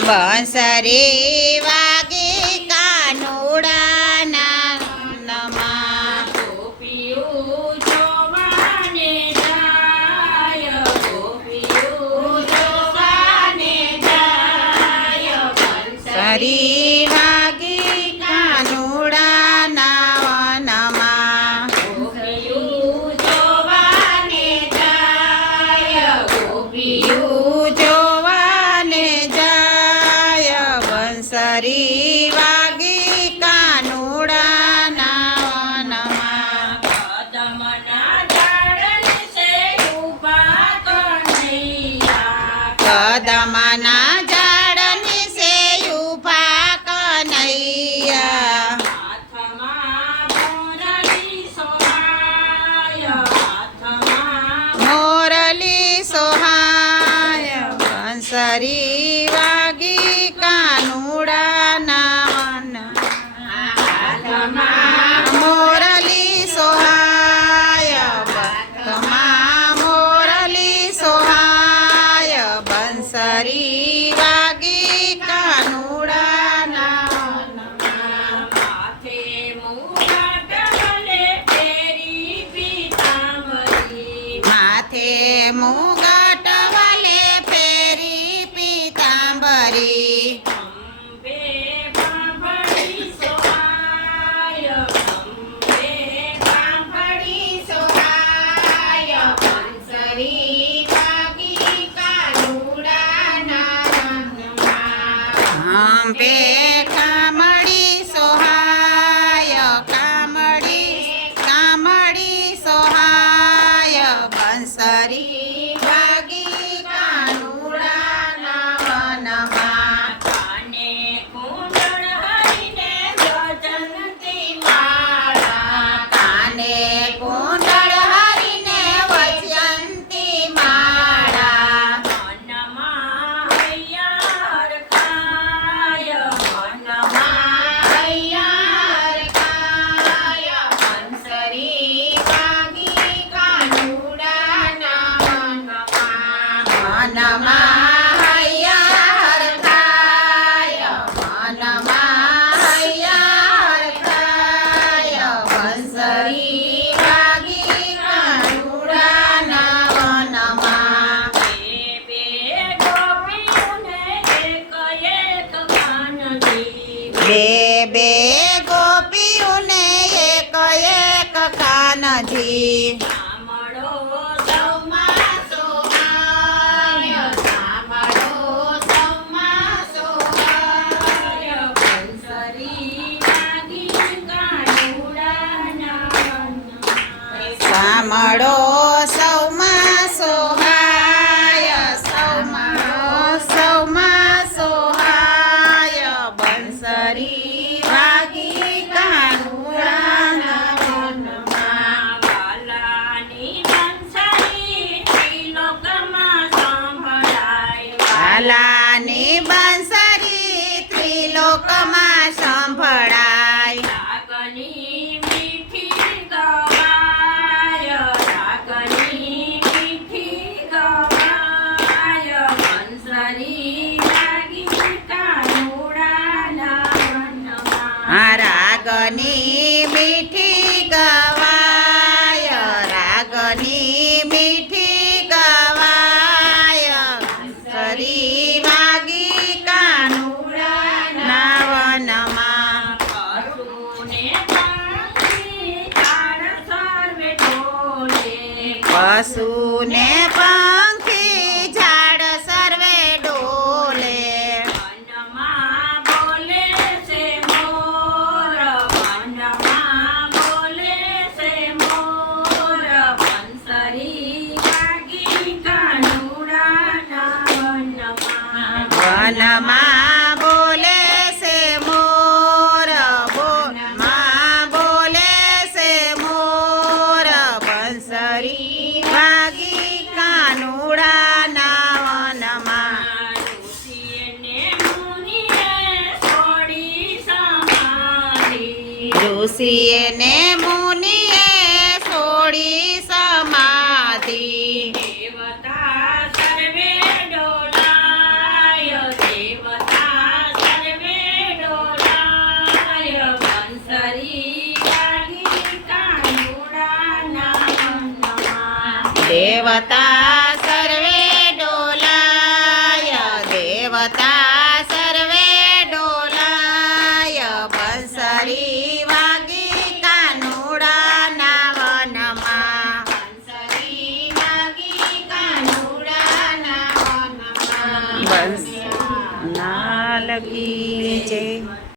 બંસરી વાગે કાનુડાના વનમાં ગોપીયું જોવાને જાય ગોપીયું જોવાને જાય સરી વાગે કાનુડાના વનમાં ગોપીયું જોવાને જાય ગોપીયું જોવાને જાય બંસરી વાગે કાનુડાના વનમાં કદમના ઝાડ નીચે ઊભા કનૈયા કદમના ઝાડ નીચે ઊભા કનૈયા હાથમાં મોરલી સોહાય હાથમાં મોરલી સોહાય બંસરી વાગી કાનુડાના વનમાં મોરલી સોહાય ભક્તમાં મોરલી સોહાય બંસરી વાગી કાનુડાના વનમાં માથે મુગટ વલે ફેરી પીતાંબરી માથે મુગટ વલે ફેરી પીતાંબરી અંબે બાંભળી સોહાય અંબે બાંભળી સોહાય બંસરી વાગી કાનુડાના વનમાં અંબે કામડી સોહાય કામડી સોહાય બંસરી વાગી કાનુડાના વનમાં કાને કુંડળ હરીને વચનતી માળા કાને કુંડળ હરીને વચંતી માળા મનમાં હૈયાર ખાય મનમાં હૈયાર કાય બંસરી વાગી કાનુડાના વનમાં મનમાં હૈયાર કાય મનમાં હૈયાર કાય બંસરી વાગી કાનુડાના વનમાં બે ગોપીઓને એક એક કાનજી બે ગોપીઓને એક એક કાનજી સાંભળો સૌમાં સોહાય સાંભળો સૌમાં સોહાય બંસરી વાગી કાનુડાના વનમાં સાંભળો સૌમાં સોહાય સૌમાં સોહાય બંસરી વાગી કાનુડાના વનમાં વાલાની બંસરી ત્રિલોકમાં સંભળાય વાલાની બંસરી ત્રિલોકમાં સંભળાય રાગની મીઠી ગવાય રાગની મીઠી ગવાય બંસરી વાગી કાનુડાના વનમાં રાગની મીઠી ગવાય રાગની મીઠી ગવાય સરી વાગી કાનુડાના વનમાં પશુને પાંખી ઝાડ સર્વે ઢોલે પશુને પંખી ઝાડ સર્વે ડોલે વનમાં બોલે છે મોર વનમાં બોલે છે મોર બંસરી વાગી કાનુડાના વનમાં વનમાં બોલે છે મોર વનમાં બોલે છે મોર બંસરી વાગી કાનુડાના વનમાં ઋષિને મુનિએ છોડી સમાધિ ઋષિએ ને મુનિએ છોડી સમાધિ દેવતા સર્વે ડોલાય દેવતા દેવતા સર્વે ડોલાય દેવતા સર્વે ડોલાય બંસરી વાગી કાનુડાના વનમાં બંસરી વાગી કાનુડાના વનમાં બંસ ના લગી છે